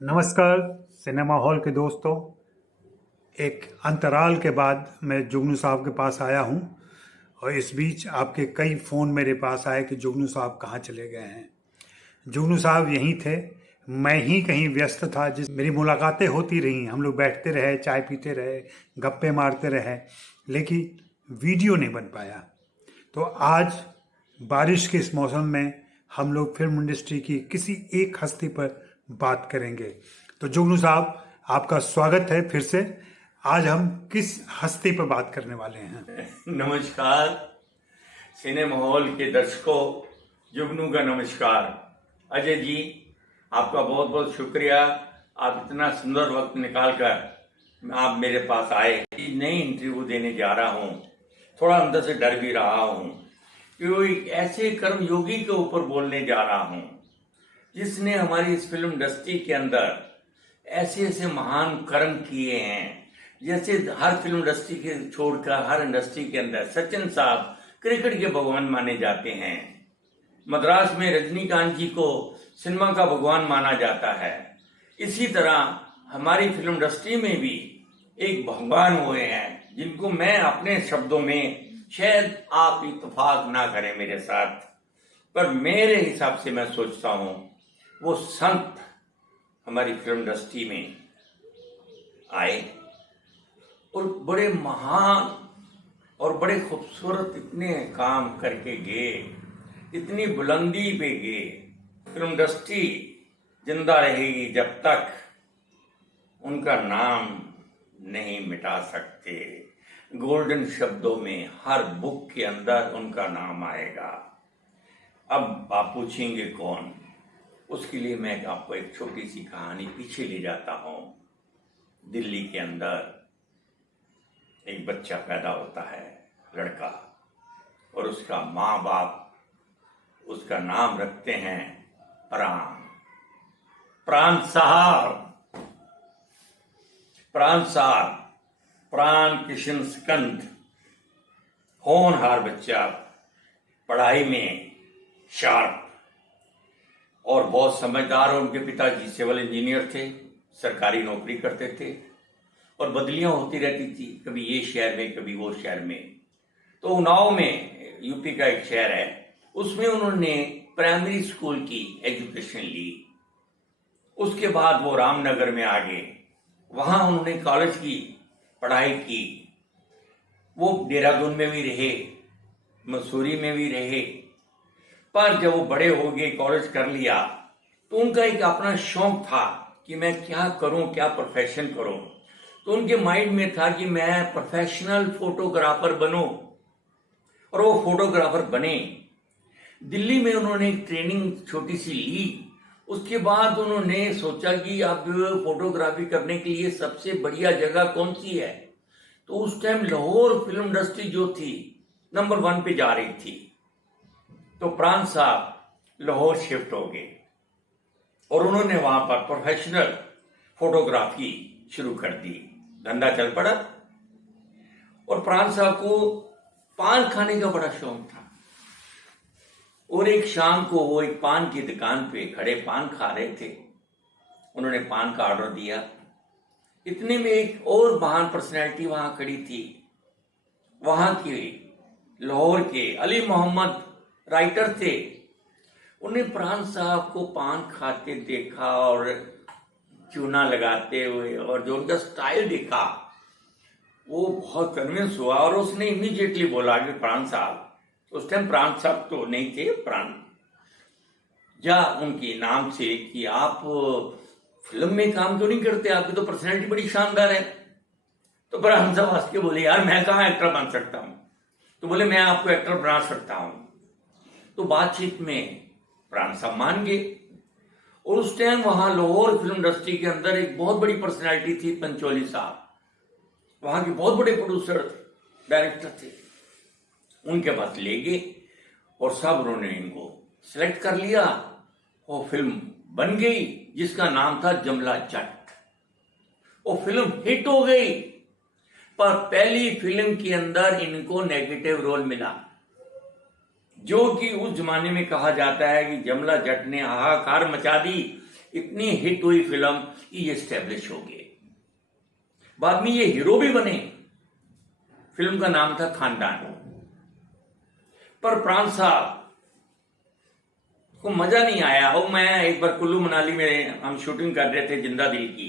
नमस्कार cinema hall के दोस्तों। एक अंतराल के बाद मैं जुगनू साहब के पास आया हूं और इस बीच आपके कई फ़ोन मेरे पास आए कि जुगनू साहब कहाँ चले गए हैं। जुगनू साहब यहीं थे, मैं ही कहीं व्यस्त था। जिस मेरी मुलाकातें होती रहीं, हम लोग बैठते रहे, चाय पीते रहे, गप्पे मारते रहे, लेकिन वीडियो नहीं बन पाया। तो आज बारिश के इस मौसम में हम लोग फिल्म इंडस्ट्री की किसी एक हस्ती पर बात करेंगे। तो जुगनू साहब, आपका स्वागत है फिर से। आज हम किस हस्ती पर बात करने वाले हैं? नमस्कार सिनेमा हॉल के दर्शकों, जुगनू का नमस्कार। अजय जी, आपका बहुत बहुत शुक्रिया। आप इतना सुंदर वक्त निकालकर आप मेरे पास आए। नई इंटरव्यू देने जा रहा हूँ, थोड़ा अंदर से डर भी रहा हूँ क्योंकि ऐसे कर्मयोगी के ऊपर बोलने जा रहा हूँ जिसने हमारी इस फिल्म इंडस्ट्री के अंदर ऐसे ऐसे महान कर्म किए हैं। जैसे हर फिल्म इंडस्ट्री के छोड़कर हर इंडस्ट्री के अंदर सचिन साहब क्रिकेट के भगवान माने जाते हैं। मद्रास में रजनीकांत जी को सिनेमा का भगवान माना जाता है। इसी तरह हमारी फिल्म इंडस्ट्री में भी एक भगवान हुए हैं जिनको मैं अपने शब्दों में, शायद आप इत्तेफाक ना करें मेरे साथ, पर मेरे हिसाब से मैं सोचता हूं वो संत हमारी फिल्म इंडस्ट्री में आए और बड़े महान और बड़े खूबसूरत इतने काम करके गए, इतनी बुलंदी पे गए। फिल्म इंडस्ट्री जिंदा रहेगी जब तक उनका नाम नहीं मिटा सकते। गोल्डन शब्दों में हर बुक के अंदर उनका नाम आएगा। अब आप पूछेंगे कौन? उसके लिए मैं आपको एक छोटी सी कहानी पीछे ले जाता हूं। दिल्ली के अंदर एक बच्चा पैदा होता है, लड़का, और उसका माँ बाप उसका नाम रखते हैं प्राण। प्राण साहब, प्राण साहब, प्राण किशन स्कंद, होनहार बच्चा, पढ़ाई में शार्प और बहुत समझदार। और उनके पिताजी सिविल इंजीनियर थे, सरकारी नौकरी करते थे और बदलियां होती रहती थी, कभी ये शहर में कभी वो शहर में। तो उन्नाव में, यूपी का एक शहर है, उसमें उन्होंने प्राइमरी स्कूल की एजुकेशन ली। उसके बाद वो रामनगर में आ गए, वहां उन्होंने कॉलेज की पढ़ाई की। वो देहरादून में भी रहे, मसूरी में भी रहे, पर जब वो बड़े हो गए, कॉलेज कर लिया, तो उनका एक अपना शौक था कि मैं क्या करूं, क्या प्रोफेशन करूं। तो उनके माइंड में था कि मैं प्रोफेशनल फोटोग्राफर बनूं, और वो फोटोग्राफर बने। दिल्ली में उन्होंने एक ट्रेनिंग छोटी सी ली। उसके बाद उन्होंने सोचा कि अब फोटोग्राफी करने के लिए सबसे बढ़िया जगह कौन सी है। तो उस टाइम लाहौर फिल्म इंडस्ट्री जो थी नंबर 1 पे जा रही थी। तो प्राण साहब लाहौर शिफ्ट हो गए और उन्होंने वहां पर प्रोफेशनल फोटोग्राफी शुरू कर दी। धंधा चल पड़ा। और प्राण साहब को पान खाने का बड़ा शौक था, और एक शाम को वो एक पान की दुकान पे खड़े पान खा रहे थे। उन्होंने पान का ऑर्डर दिया। इतने में एक और महान पर्सनैलिटी वहां खड़ी थी, वहां के लाहौर के अली मोहम्मद राइटर थे। उन्हें प्राण साहब को पान खाते देखा और चूना लगाते हुए, और जो उनका स्टाइल देखा, वो बहुत कन्विंस हुआ और उसने इमीडिएटली बोला कि प्राण साहब, उस टाइम प्राण साहब तो नहीं थे, प्राण या उनके नाम से, कि आप फिल्म में काम क्यों नहीं करते, आपकी तो पर्सनैलिटी बड़ी शानदार है। तो प्राण साहब हंस के बोले, यार मैं कहाँ एक्टर बन सकता हूँ। तो बोले, मैं आपको एक्टर बना सकता हूँ। तो बातचीत में प्राण साहब मान गए। और उस टाइम वहां लाहौर फिल्म इंडस्ट्री के अंदर एक बहुत बड़ी पर्सनैलिटी थी, पंचोली साहब, वहां के बहुत बड़े प्रोड्यूसर थे, डायरेक्टर थे। उनके पास ले गए और सब उन्होंने इनको सिलेक्ट कर लिया। वो फिल्म बन गई जिसका नाम था जमला जट। वो फिल्म हिट हो गई, पर पहली फिल्म के अंदर इनको नेगेटिव रोल मिला, जो कि उस जमाने में कहा जाता है कि जमला जट ने हाहाकार मचा दी। इतनी हिट हुई फिल्म कि ये स्टैब्लिश हो गए। बाद में ये हीरो भी बने। फिल्म का नाम था खानदान। पर प्राण साहब को मजा नहीं आया। और मैं एक बार कुल्लू मनाली में हम शूटिंग कर रहे थे जिंदा दिल की,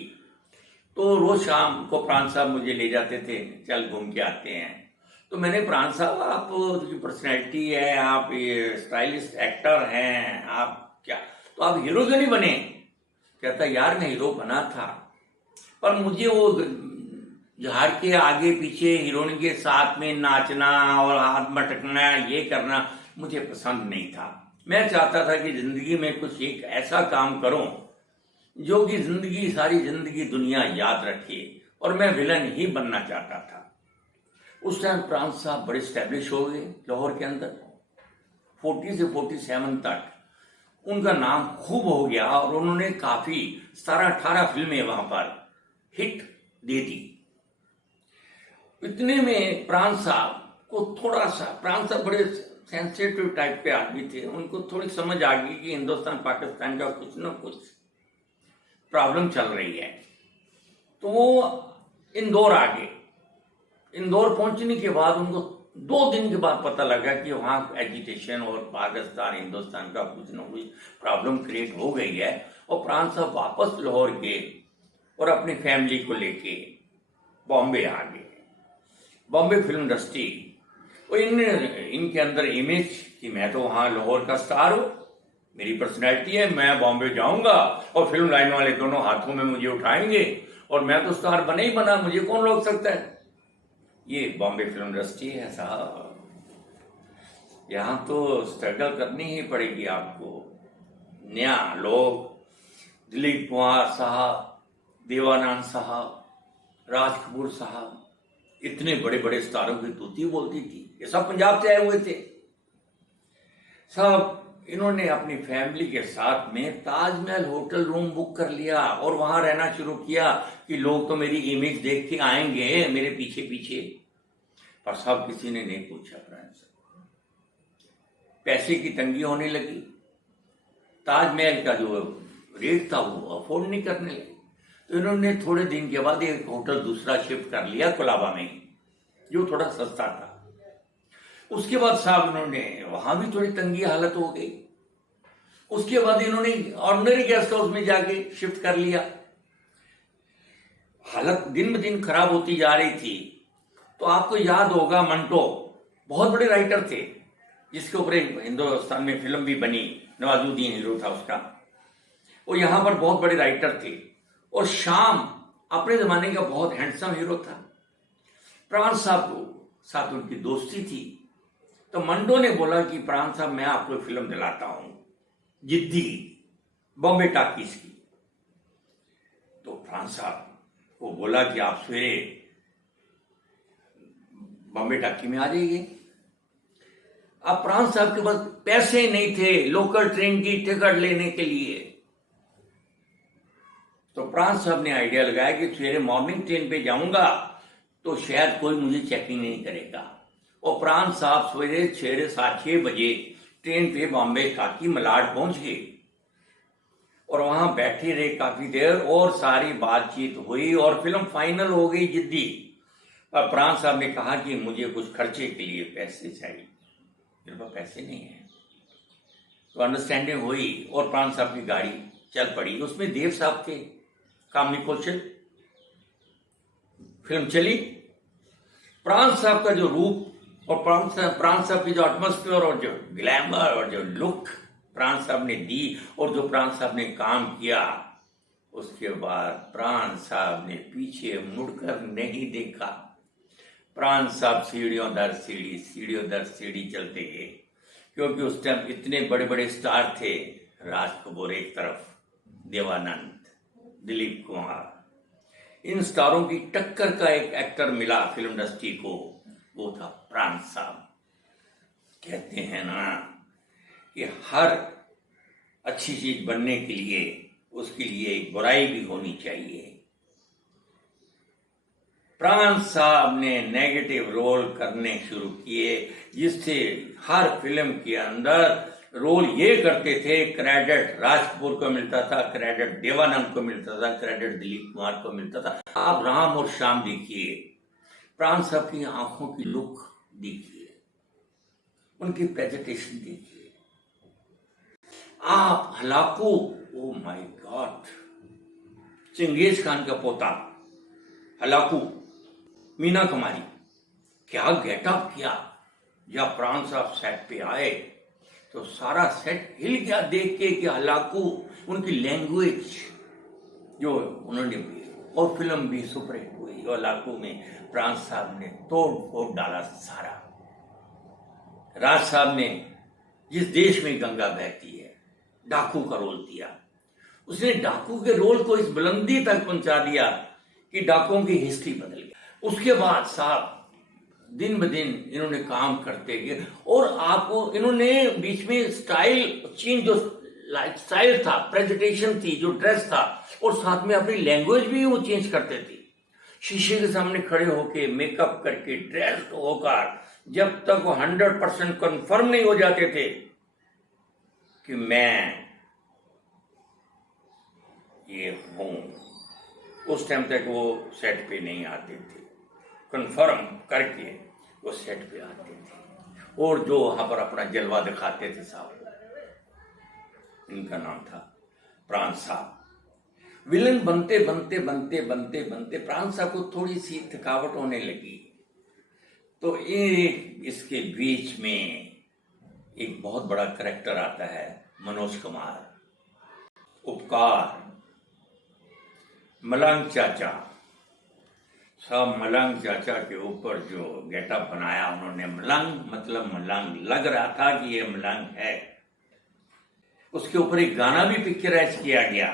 तो रोज शाम को प्राण साहब मुझे ले जाते थे, चल घूम के आते हैं। तो मैंने, प्राण साहब आप की पर्सनैलिटी है, आप ये स्टाइलिश एक्टर हैं, आप क्या, तो आप हीरो क्यों नहीं बने? कहता यार मैं हीरो बना था, पर मुझे वो झाड़ के आगे पीछे हीरोइन के साथ में नाचना और हाथ मटकना, ये करना मुझे पसंद नहीं था। मैं चाहता था कि जिंदगी में कुछ एक ऐसा काम करूं जो कि जिंदगी, सारी जिंदगी दुनिया याद रखे, और मैं विलन ही बनना चाहता था। उस टाइम प्राण साहब बड़े स्टैब्लिश हो गए लाहौर के अंदर। 40 से 47 तक उनका नाम खूब हो गया और उन्होंने काफी 17-18 फिल्में वहां पर हिट दे दी। इतने में प्राण साहब को थोड़ा सा, प्राण साहब बड़े सेंसिटिव टाइप के आदमी थे, उनको थोड़ी समझ आ गई कि हिंदुस्तान पाकिस्तान का कुछ ना कुछ प्रॉब्लम चल रही है। तो वो इंदौर आ गए। इंदौर पहुंचने के बाद उनको 2 दिन के बाद पता लगा कि वहां एजिटेशन और पाकिस्तान हिंदुस्तान का कुछ ना कुछ प्रॉब्लम क्रिएट हो गई है। और प्राण साहब वापस लाहौर गए और अपनी फैमिली को लेके बॉम्बे आ गए। बॉम्बे फिल्म इंडस्ट्री, और इनके अंदर इमेज कि मैं तो वहां लाहौर का स्टार हूं, मेरी पर्सनैलिटी है, मैं बॉम्बे जाऊंगा और फिल्म लाइन वाले दोनों हाथों में मुझे उठाएंगे और मैं तो स्टार बना ही बना, मुझे कौन रोक सकता है। ये बॉम्बे फिल्म इंडस्ट्री है साहब, यहां तो स्ट्रगल करनी ही पड़ेगी आपको। नया लोग, दिलीप कुमार साहब, देवानंद साहब, राज कपूर साहब, इतने बड़े बड़े स्टारों की तूती बोलती थी। ये सब पंजाब से आए हुए थे। सब इन्होंने अपनी फैमिली के साथ में ताजमहल होटल रूम बुक कर लिया और वहां रहना शुरू किया कि लोग तो मेरी इमेज देख के आएंगे मेरे पीछे पीछे। पर सब किसी ने नहीं पूछा। पैसे की तंगी होने लगी, ताजमहल का जो रेट था वो अफोर्ड नहीं करने लगे। तो इन्होंने थोड़े दिन के बाद एक होटल दूसरा शिफ्ट कर लिया कोलाबा में, जो थोड़ा सस्ता था। उसके बाद साहब इन्होंने वहां भी थोड़ी तंगी हालत हो गई। उसके बाद इन्होंने ऑर्डिनरी गेस्ट हाउस में जाके शिफ्ट कर लिया। हालत दिन ब दिन खराब होती जा रही थी। तो आपको याद होगा, मंटो बहुत बड़े राइटर थे, जिसके ऊपर हिंदुस्तान में फिल्म भी बनी, नवाजुद्दीन हीरो था उसका। वो यहां पर बहुत बड़े राइटर थे। और शाम अपने जमाने का बहुत हैंडसम हीरो था। प्राण साहब को साथ उनकी दोस्ती थी। तो मंडो ने बोला कि प्राण साहब मैं आपको फिल्म दिलाता हूं, जिद्दी, बॉम्बे टाकीज की। तो प्राण साहब को बोला कि आप सवेरे बॉम्बे टाकी में आ जाइए। अब प्राण साहब के पास पैसे नहीं थे लोकल ट्रेन की टिकट लेने के लिए। तो प्राण साहब ने आइडिया लगाया कि सवेरे मॉर्निंग ट्रेन पे जाऊंगा तो शायद कोई मुझे चेकिंग नहीं करेगा। और प्राण साहब सवेरे 6:30 बजे ट्रेन पे बॉम्बे टाकी मलाड पहुंच गए और वहां बैठे रहे काफी देर और सारी बातचीत हुई और फिल्म फाइनल हो गई, जिद्दी। और प्राण साहब ने कहा कि मुझे कुछ खर्चे के लिए पैसे चाहिए, मेरे पास पैसे नहीं है। तो अंडरस्टैंडिंग हुई और प्राण साहब की गाड़ी चल पड़ी। उसमें देव साहब थे, कामनी कौशल। फिल्म चली। प्राण साहब का जो रूप और प्राण साहब की जो एटमॉस्फेयर और जो ग्लैमर और जो लुक प्राण साहब ने दी और जो प्राण साहब ने काम किया, उसके बाद प्राण साहब ने पीछे मुड़कर नहीं देखा। प्राण साहब सीढ़ियों दर सीढ़ी चलते गए, क्योंकि उस टाइम इतने बड़े बड़े स्टार थे। राज कपूर एक तरफ, देवानंद, दिलीप कुमार, इन स्टारों की टक्कर का एक एक्टर मिला फिल्म इंडस्ट्री को, वो था प्राण साहब। कहते हैं ना कि हर अच्छी चीज बनने के लिए उसके लिए एक बुराई भी होनी चाहिए। प्राण साहब ने नेगेटिव रोल करने शुरू किए, जिससे हर फिल्म के अंदर रोल ये करते थे, क्रेडिट राज कपूर को मिलता था, क्रेडिट देवानंद को मिलता था, क्रेडिट दिलीप कुमार को मिलता था। आप राम और श्याम देखिए, प्राण साहब की आंखों की लुक देखिए, उनकी प्रेजेंटेशन देखिए, आप Hulagu, oh my God, Genghis Khan का पोता हलाकू, मीना कुमारी, क्या गेटअप किया। जब प्राण साहब सेट पे आए तो सारा सेट हिल गया देख के कि हलाकू, उनकी लैंग्वेज जो उन्होंने भी, और फिल्म भी सुपरहिट हुई। और हलाकू में प्राण साहब ने तोड़ फोड़ डाला सारा। राज साहब ने जिस देश में गंगा बहती है, डाकू का रोल दिया। उसने डाकू के रोल को इस बुलंदी तक पहुंचा दिया कि डाकुओं की हिस्ट्री बदल गई। उसके बाद साहब दिन ब दिन इन्होंने काम करते गए, और आपको इन्होंने बीच में स्टाइल चेंज, जो स्टाइल था, प्रेजेंटेशन थी, जो ड्रेस था, और साथ में अपनी लैंग्वेज भी वो चेंज करते थे। शीशे के सामने खड़े होके, मेकअप करके, ड्रेस होकर, जब तक वो 100% कंफर्म नहीं हो जाते थे कि मैं ये हूं, उस टाइम तक वो सेट पे नहीं आते थे। कंफर्म करके वो सेट पे आते थे, और जो वहां पर अपना जलवा दिखाते थे साहब, इनका नाम था प्राण साहब। विलन बनते बनते बनते बनते बनते प्राण साहब को थोड़ी सी थकावट होने लगी, तो इसके बीच में एक बहुत बड़ा करैक्टर आता है, मनोज कुमार, उपकार, मलंग चाचा साहब। मलंग चाचा के ऊपर जो गेटअप बनाया उन्होंने, मलंग मतलब मलंग, लग रहा था कि ये मलंग है। उसके ऊपर एक गाना भी पिक्चराइज किया गया,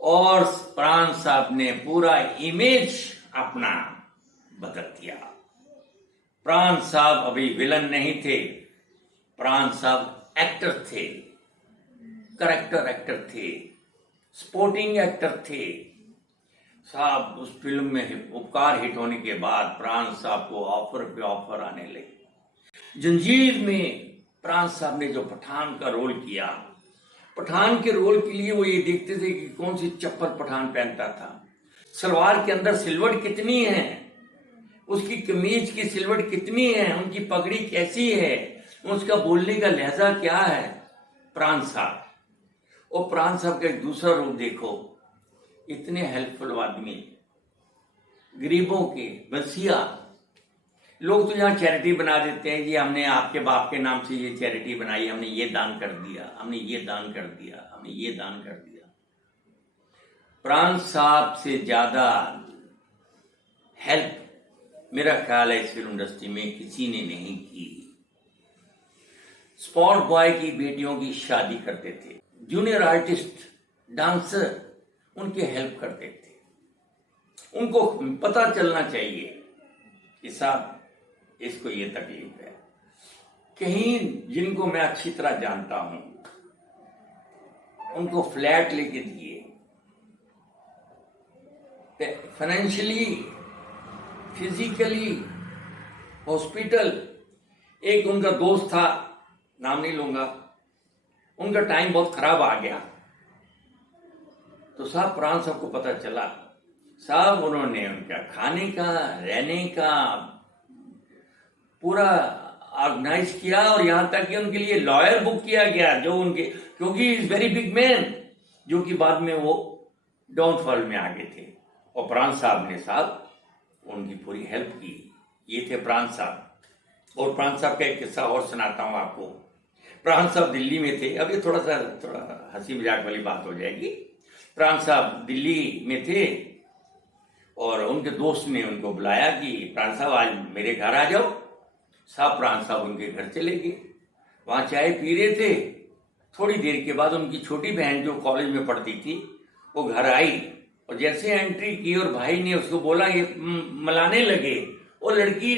और प्राण साहब ने पूरा इमेज अपना बदल दिया। प्राण साहब अभी विलन नहीं थे, प्राण साहब एक्टर थे, करेक्टर एक्टर थे, स्पोर्टिंग एक्टर थे साहब। उस फिल्म में उपकार हिट होने के बाद प्राण साहब को ऑफर पे ऑफर आने लगे। जंजीर में प्राण साहब ने जो पठान का रोल किया, पठान के रोल के लिए वो ये देखते थे कि कौन सी चप्पल पठान पहनता था, सलवार के अंदर सिलवट कितनी है, उसकी कमीज की सिलवट कितनी है, उनकी पगड़ी कैसी है, उसका बोलने का लहजा क्या है। प्राण साहब, और प्राण साहब का एक दूसरा रूप देखो, इतने हेल्पफुल आदमी, गरीबों के बंसिया। लोग तो यहाँ चैरिटी बना देते हैं कि हमने आपके बाप के नाम से ये चैरिटी बनाई, हमने ये दान कर दिया, हमने ये दान कर दिया, हमने ये दान कर दिया। प्राण साहब से ज्यादा हेल्प मेरा ख्याल है इस फिल्म इंडस्ट्री में किसी ने नहीं की। स्पॉट बॉय की बेटियों की शादी करते थे, जूनियर आर्टिस्ट, डांसर उनकी हेल्प करते थे। उनको पता चलना चाहिए कि साहब इसको ये तकलीफ है। कहीं जिनको मैं अच्छी तरह जानता हूं, उनको फ्लैट लेके दिए, फाइनेंशियली, फिजिकली, हॉस्पिटल। एक उनका दोस्त था, नाम नहीं लूंगा, उनका टाइम बहुत खराब आ गया, तो साहब प्राण साहब को पता चला, साहब उन्होंने उनका खाने का, रहने का पूरा ऑर्गेनाइज किया, और यहां तक कि उनके लिए लॉयर बुक किया गया, जो उनके, क्योंकि इज वेरी बिग मैन, जो कि बाद में वो डाउनफॉल में आ गए थे, और प्राण साहब ने साहब उनकी पूरी हेल्प की। ये थे प्राण साहब। और प्राण साहब का एक किस्सा और सुनाता हूं आपको। प्राण साहब दिल्ली में थे, अब ये थोड़ा हंसी मजाक वाली बात हो जाएगी। प्राण साहब दिल्ली में थे, और उनके दोस्त ने उनको बुलाया कि प्राण साहब आज मेरे घर आ जाओ। साहब प्राण साहब उनके घर चले गए, वहां चाय पी रहे थे। थोड़ी देर के बाद उनकी छोटी बहन जो कॉलेज में पढ़ती थी वो घर आई, और जैसे एंट्री की और भाई ने उसको बोला, ये मलाने लगे, और लड़की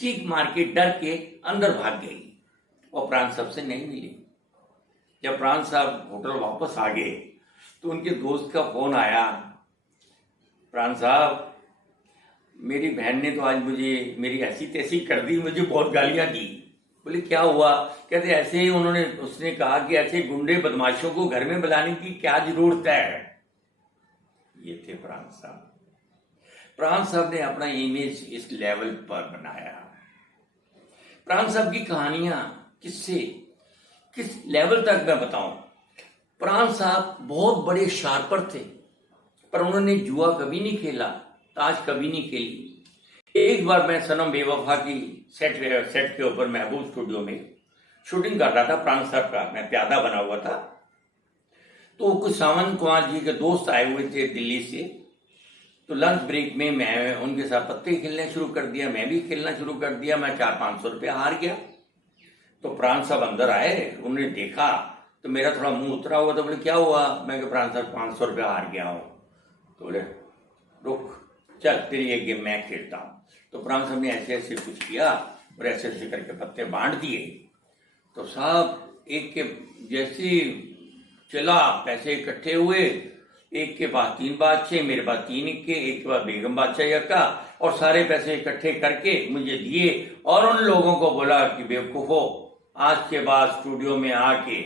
चीख मार के डर के अंदर भाग गई, और प्राण साहब से नहीं मिली। जब प्राण साहब होटल वापस आ गए तो उनके दोस्त का फोन आया, प्राण साहब मेरी बहन ने तो आज मुझे मेरी ऐसी तैसी कर दी, मुझे बहुत गालियां दी, बोले क्या हुआ? कहते ऐसे ही उसने कहा कि ऐसे गुंडे बदमाशों को घर में बुलाने की क्या जरूरत है। ये थे प्राण साहब। प्राण साहब ने अपना इमेज इस लेवल पर बनाया। प्राण साहब की कहानियां किससे किस लेवल तक मैं बताऊं। प्राण साहब बहुत बड़े शार्पर थे, पर उन्होंने जुआ कभी नहीं खेला, ताश कभी नहीं खेली। एक बार मैं सनम बेवफा की सेट के ऊपर महबूब स्टूडियो में शूटिंग कर रहा था प्राण साहब का, मैं प्यादा बना हुआ था। तो कुछ सावंत कुमार जी के दोस्त आए हुए थे दिल्ली से, तो लंच ब्रेक में मैं उनके साथ पत्ते खेलने शुरू कर दिया, मैं भी खेलना शुरू कर दिया। मैं 400-500 रुपया हार गया। तो प्राण साहब अंदर आए, उन्होंने देखा तो मेरा थोड़ा मुंह उतरा हुआ, तो बोले क्या हुआ? मैं कि प्राण साहब 500 रुपया हार गया हूँ। तो बोले रुक, चल तेरी एक गेम मैं खेलता हूँ। तो प्राण साहब ने ऐसे ऐसे कुछ किया और ऐसे ऐसे करके पत्ते बांट दिए। तो साहब एक के जैसे चला, पैसे इकट्ठे हुए, एक के पास 3 बादशाह, मेरे पास 3 इक्के, एक के पास बेगम बादशाह यक्का, और सारे पैसे इकट्ठे करके मुझे दिए और उन लोगों को बोला कि बेवकूफो, आज के बाद स्टूडियो में आके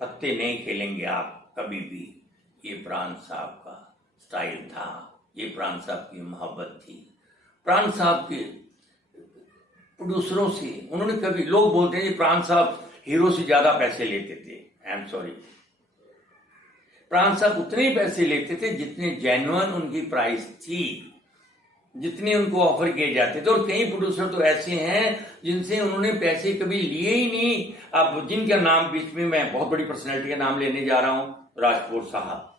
पत्ते नहीं खेलेंगे आप कभी भी। ये प्राण साहब का स्टाइल था, ये प्राण साहब की मोहब्बत थी। प्राण साहब के प्रोड्यूसरों से उन्होंने कभी, लोग बोलते हैं प्राण साहब हीरो से ज्यादा पैसे लेते थे। आई एम सॉरी, प्राण साहब उतने ही पैसे लेते थे जितने जेन्युइन उनकी प्राइस थी, जितने उनको ऑफर किए जाते थे। और कई प्रोड्यूसर तो ऐसे हैं जिनसे उन्होंने पैसे कभी लिए ही नहीं। अब जिनका नाम बीच में मैं बहुत बड़ी पर्सनैलिटी का नाम लेने जा रहा हूं, राजपूत साहब।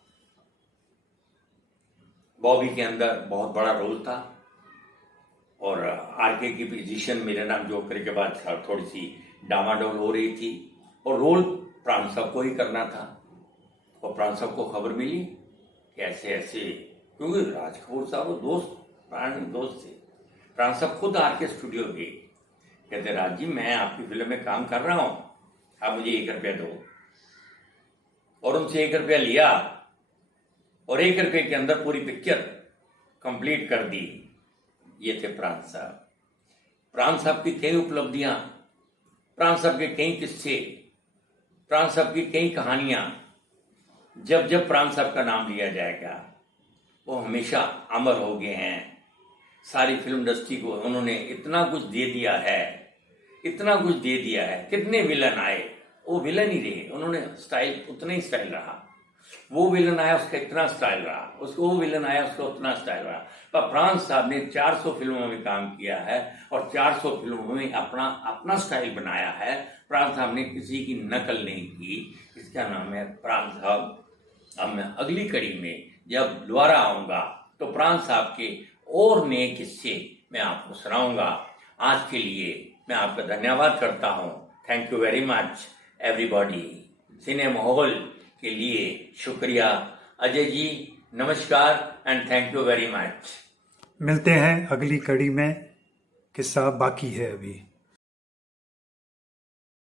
बॉबी के अंदर बहुत बड़ा रोल था और आरके की पोजीशन मेरे नाम जोकर के बाद थोड़ी सी डामाडोल हो रही थी और रोल प्राण साहब को ही करना था। और प्राण साहब को खबर मिली कि ऐसे ऐसे, क्योंकि राज कपूर साहब वो दोस्त, प्राण दोस्त थे। प्राण साहब खुद आरके स्टूडियो गए, कहते राज जी मैं आपकी फिल्म में काम कर रहा हूं, आप मुझे 1 रुपया दो। और उनसे 1 रुपया लिया और 1 रुपये के अंदर पूरी पिक्चर कंप्लीट कर दी। ये थे प्राण साहब। प्राण साहब की कई उपलब्धियां, प्राण साहब के कई किस्से, प्राण साहब की कई कहानियां, जब जब प्राण साहब का नाम लिया जाएगा वो हमेशा अमर हो गए हैं। सारी फिल्म इंडस्ट्री को उन्होंने इतना कुछ दे दिया है, इतना कुछ दे दिया है। कितने विलन आए, वो विलन ही रहे, उन्होंने स्टाइल उतना ही स्टाइल रहा। वो विलन आया उसका इतना स्टाइल रहा, उसको वो विलन आया उसका उतना स्टाइल रहा। पर प्राण साहब ने 400 फिल्मों में काम किया है और 400 फिल्मों में अपना अपना स्टाइल बनाया है। प्राण साहब ने किसी की नकल नहीं की। इसका नाम है प्राण साहब। अब मैं अगली कड़ी में जब दोबारा आऊंगा तो प्राण साहब के और नए किस्से मैं आपको सुनाऊंगा। आज के लिए मैं आपका धन्यवाद करता हूं। Thank you very much everybody. Cine माहौल के लिए शुक्रिया। अजय जी नमस्कार and thank you very much. मिलते हैं अगली कड़ी में, किस्सा बाकी है अभी।